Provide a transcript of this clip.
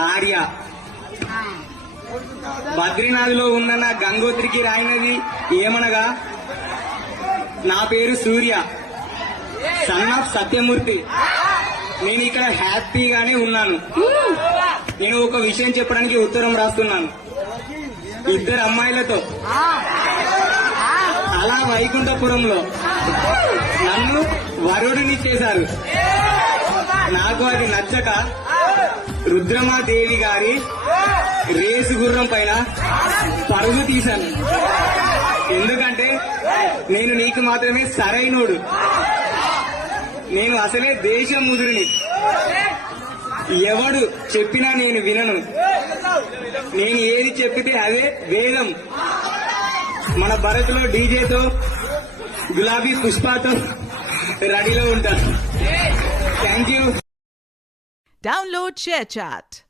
ఆర్య. బద్రీనాథ్లో ఉన్న నా గంగోత్రికి రాయినది ఏమనగా, నా పేరు సూర్య, సన్ ఆఫ్ సత్యమూర్తి. నేను ఇక్కడ హ్యాపీగానే ఉన్నాను. నేను ఒక విషయం చెప్పడానికి ఉత్తరం రాస్తున్నాను. ఇద్దరు అమ్మాయిలతో అలా వైకుంఠపురంలో నన్ను వరుడిని చేశారు. నాకు అది నచ్చక రుద్రమాదేవి గారి రేసు గుర్రం పైన పరుగు తీశాను. ఎందుకంటే నేను నీకు మాత్రమే సరైనోడు. నేను అసలే దేశముదురిని. ఎవడు చెప్పినా నేను వినను. నేను ఏది చెప్పితే అదే వేదం. మన భరత్లో డీజేతో గులాబీ పుష్పతో రెడీలో ఉంటాను. Thank you. Download ShareChat.